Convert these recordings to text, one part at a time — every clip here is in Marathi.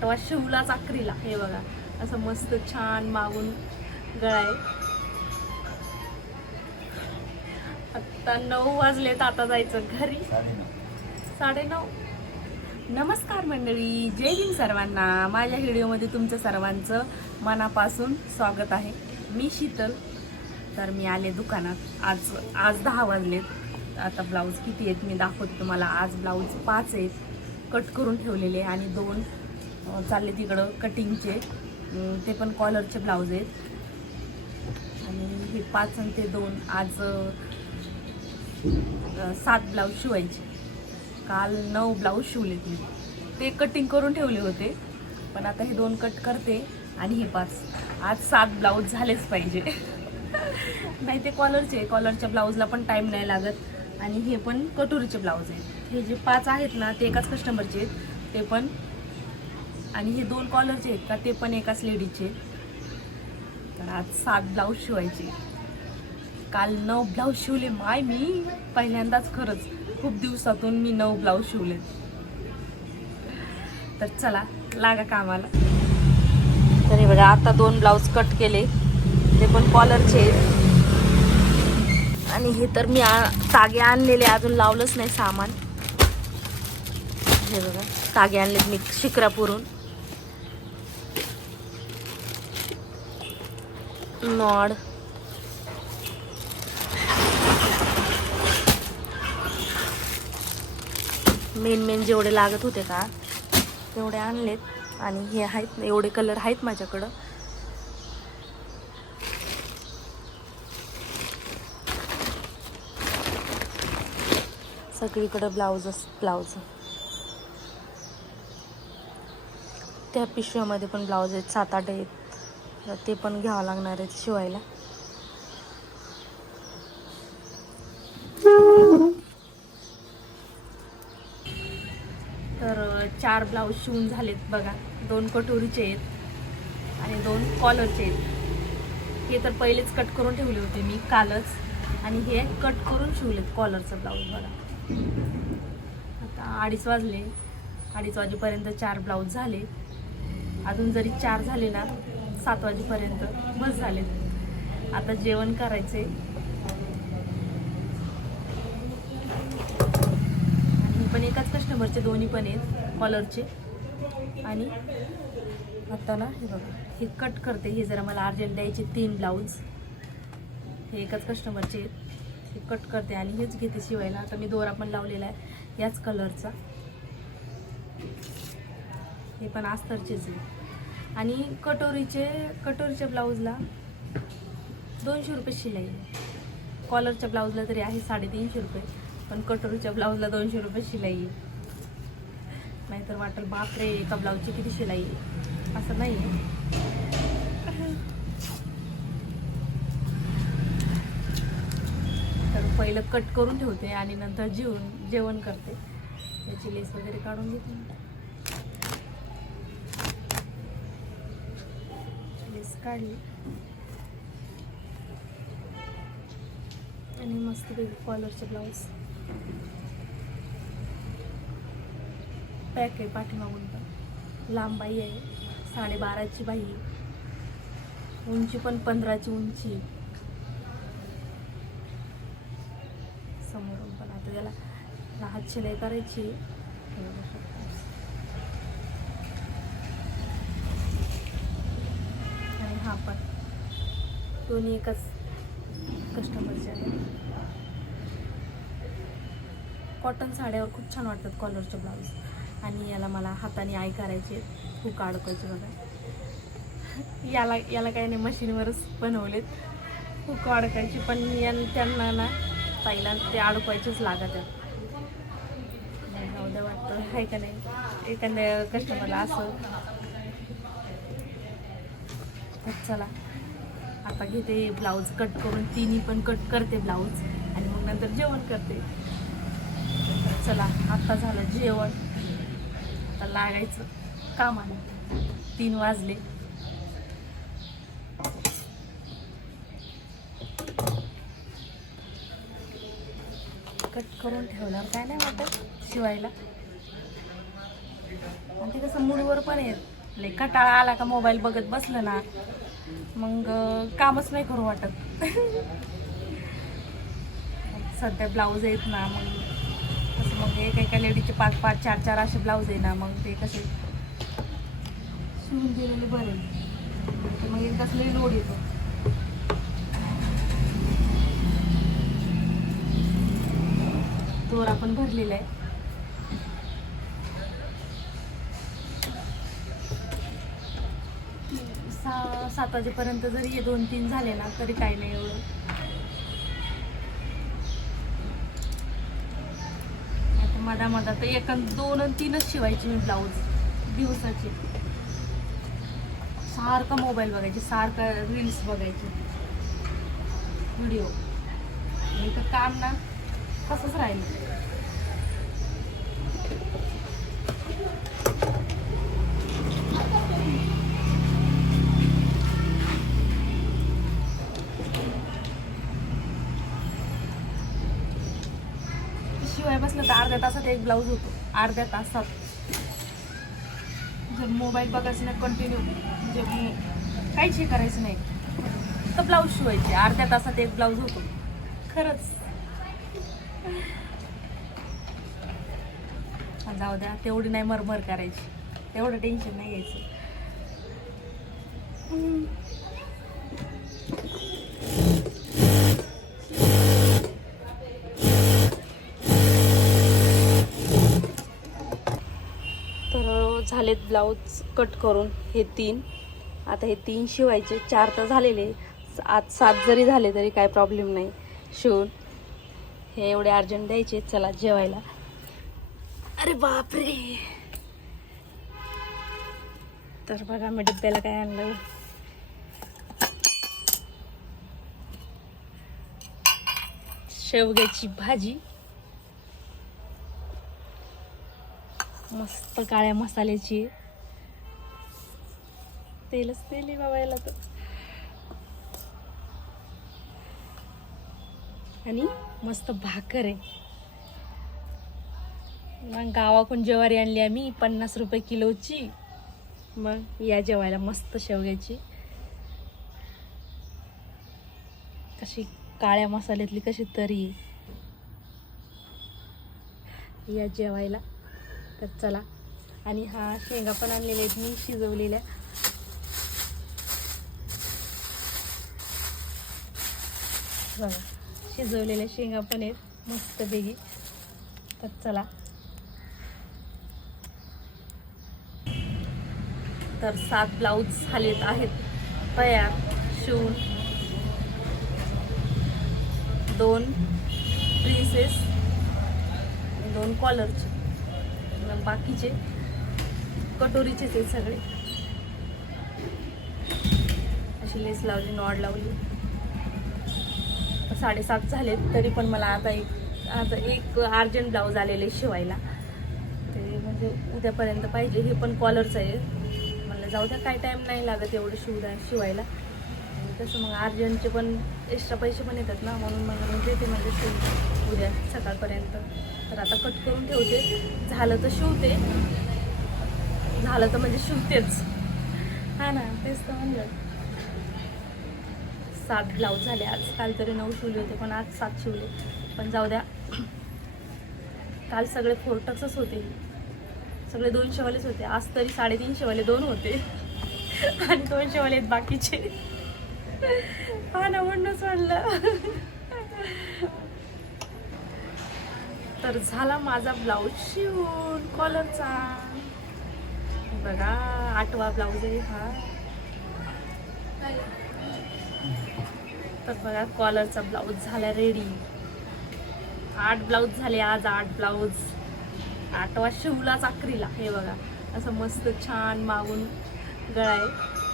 पाठवा शिवला चाकरीला. हे बघा असं मस्त छान मागून गळा आहे. आत्ता नऊ वाजलेत आता जायचं घरी. साडेनऊ. नमस्कार मंडळी जय हिंद सर्वांना. माझ्या व्हिडिओमध्ये तुमचं सर्वांचं मनापासून स्वागत आहे. मी शीतल. तर मी आले दुकानात. आज आज दहा वाजलेत. आता ब्लाऊज किती आहेत मी दाखवते तुम्हाला. आज ब्लाऊज पाच आहेत. कट करून ठेवलेले आणि दोन चालले तिकडं कटिंगचे ते पण कॉलरचे ब्लाऊज आहेत. आणि हे पाच आणि ते दोन आज सात ब्लाऊज शिवायचे. काल नऊ ब्लाऊज शिवलेत मी. ते कटिंग करून ठेवले होते. पण आता हे दोन कट करते आणि हे पाच. आज सात ब्लाऊज झालेच पाहिजे. नाही ते कॉलरचे कॉलरच्या ब्लाऊजला पण टाईम नाही लागत. आणि हे पण कटोरीचे ब्लाऊज आहेत. हे जे पाच आहेत ना ते एकाच कस्टमरचे आहेत. ते पण आणि हे दोन कॉलरचे आहेत का ते पण एकाच लेडीचे तर आज सात ब्लाऊज शिवायचे. काल नऊ ब्लाऊज शिवले. माय मी पहिल्यांदाच खरंच खूप दिवसातून मी नऊ ब्लाऊज शिवले. तर चला लागा कामाला. तरी बघा आता दोन ब्लाऊज कट केले. ते पण कॉलरचे आहेत. आणि हे तर मी आ- तागे आणलेले. अजून लावलंच नाही सामान. हे बघा तागे आणलेत मी शिक्रापूरून नॉड. मेन मेन जेवढे लागत होते का तेवढे आणलेत. आणि हे आहेत एवढे कलर आहेत माझ्याकडं. सगळीकडं ब्लाऊजच ब्लाऊज त्या पिशव्यामध्ये पण ब्लाऊज आहेत सात आठ आहेत. ते पण घ्यावं लागणार आहेत शिवायला. तर चार ब्लाऊज शिवून झालेत बघा. दोन कटोरीचे आहेत आणि दोन कॉलरचे आहेत. हे तर पहिलेच कट करून ठेवले होते मी कालच. आणि हे कट करून शिवलेत कॉलरचं ब्लाऊज बघा. आता अडीच वाजले. अडीच वाजेपर्यंत चार ब्लाऊज झाले. अजून जरी चार झाले ना सात वाजेपर्यंत. बस झाले. आता जेवण करायचंय. आणि पण एकाच कस्टमरचे दोन्ही पण आहेत कॉलरचे आणि आता ना हे बघा हे कट करते. हे जरा मला अर्जंट द्यायचे तीन ब्लाऊज हे एकाच कस्टमरचे आहेत. हे कट करते आणि हेच घेते शिवायला. आता मी दोरा पण लावलेला आहे याच कलरचा हे पण आस्तरचेच आहे. आणि कटोरीचे कटोरीच्या ब्लाऊजला दोनशे रुपये शिलाई कॉलरच्या ब्लाऊजला तरी आहे साडेतीनशे रुपये पण कटोरीच्या ब्लाऊजला दोनशे रुपये शिलाई नाहीतर वाटेल बापरे एका ब्लाऊजची किती शिलाई असं नाही आहे. तर पहिलं कट करून ठेवते आणि नंतर जेवण जेवण करते. त्याची लेस वगैरे काढून घेते लेस काढली आणि मस्त बेबी कॉलरचे ब्लाऊज पॅक आहे पाठीमागून पण. लांब बाई आहे. साडेबाराची बाई उंची पण पंधराची उंची समोरून पण आता त्याला हात शिलाई करायची आहे. हे हा पण दोन्ही एकाच कस्टमरचे आहेत. कॉटन साड्यावर खूप छान वाटतात कॉलरचे ब्लाऊज आणि याला मला हाताने आय करायचे खूप अडकायचे बघा. याला याला काही नाही मशीनवरच बनवलेत. खूप अडकायची पण या त्यांना ना ताईला ते अडकवायचेच लागत आहेत. वाटतं आहे का नाही? एखाद्या कस्टमरला असं. तर चला आता घेते ब्लाऊज कट करून तिन्ही पण कट करते ब्लाऊज आणि मग नंतर जेवण करते. चला आता झालं जेवण. आता लागायचं कामाला. तीन वाजले. कट करून ठेवल्यावर काय नाही वाटत शिवायला? आणि ते कसं मूडवर पण येत. लय कटाळा आला का मोबाईल बघत बसलं ना मग कामच नाही करू वाटत. सध्या ब्लाऊज आहेत ना मग कसं मग एक एका लेडीचे पाच पाच चार चार असे ब्लाऊज आहे ना मग ते कसे शिवून दिलेले बरे. ते मग एक कसलाही लोड येतो. दोरा आपण भरलेला आहे. सात वाजेपर्यंत जरी हे दोन तीन झाले ना तरी काही नाही एवढं. आता मधा मधा तर एक दोन आणि तीनच शिवायचे मी ब्लाऊज दिवसाचे. सारखं मोबाईल बघायचे सारखं रील्स बघायचे. व्हिडिओ तर काम ना तसंच राहील शिवाय बसलं तर अर्ध्या तासात एक ब्लाऊज होतो अर्ध्या तासात. जर मोबाईल बघायचं नाही कंटिन्यू म्हणजे मी काहीच हे करायचं नाही. तर ब्लाऊज शिवायचे अर्ध्या तासात एक ब्लाऊज होतो. खरंच. जाऊ द्या तेवढी नाही मरमर करायची. तेवढं टेन्शन नाही घ्यायचं. झालेत ब्लाऊज कट करून हे तीन. आता हे तीन शिवायचे चार तर झालेले. आज सात जरी झाले तरी काय प्रॉब्लेम नाही. शिवून हे एवढे अर्जंट द्यायचे चला जेवायला. अरे बापरे! तर बघा मी डब्याला काय आणलं. शेवग्याची भाजी. मस्त काळ्या मसाल्याची. तेलच तेल बाबा याला तर. आणि मस्त भाकर आहे. मग गावाकडून ज्वारी आणली आम्ही पन्नास रुपये किलोची. मग या जेवायला मस्त शेवग्याची कशी काळ्या मसाल्यातली कशी तरी. या जेवायला. तर चला. आणि हा शेंगा पण आणलेल्या आहेत मी शिजवलेल्या. बघा शिजवलेल्या शेंगा पण आहेत मस्त बेगी तर चला. तर सात ब्लाऊज झालेत आहेत तयार शिवून. दोन प्रिन्सेस दोन कॉलरचे मग बाकीचे. कटोरीचेच आहेत सगळे. अशी लेस लावली नॉड लावली. साडेसात झाले तरी पण मला आता एक आता एक अर्जंट ब्लाऊज आलेले शिवायला. ते म्हणजे उद्यापर्यंत पाहिजे हे पण कॉलरचं आहे. म्हणलं जाऊ द्या काय टाईम नाही लागत एवढं शिवदा शिवायला. तसं मग अर्जंटचे पण एक्स्ट्रा पैसे पण येतात ना म्हणून मग देते म्हणजे शिव उद्या सकाळपर्यंत. तर आता कट करून ठेवते. झालं तर शिवते. झालं तर म्हणजे शिवतेच. हा ना तेच तर म्हणलं. सात ब्लाऊज झाले आज. काल तरी नऊ शिवले होते पण आज सात शिवले. पण जाऊ द्या. काल सगळे फोरटक्सच होते. सगळे दोनशेवालेच होते. आज तरी साडेतीनशेवाले दोन होते. आणि दोनशेवाले आहेत बाकीचे. पाना म्हणून म्हणूनच म्हणलं. तर झाला माझा ब्लाऊज शिवून कॉलरचा. बघा आठवा ब्लाऊज आहे हा. तर बघा कॉलरचा ब्लाऊज झाला रेडी आठ ब्लाऊज झाले आज आठ ब्लाऊज. आठवा शिवला चाकरीला हे बघा. असं मस्त छान मागून गळा आहे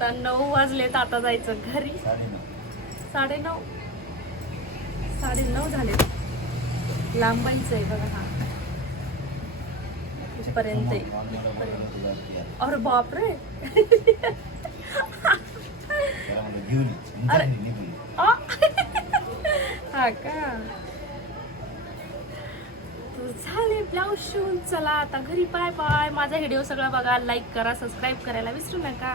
आता नऊ वाजले तर आता जायचं घरी. साडे नऊ साडे नऊ झाले. लांबाईच आहे बघा हा. पर्यंत आहे. अरे बापरे. अरे. हा का? तू झाले ब्लाऊज शिवून. चला आता घरी बाय बाय माझा व्हिडिओ सगळा बघा. लाईक करा सबस्क्राईब करायला विसरू नका.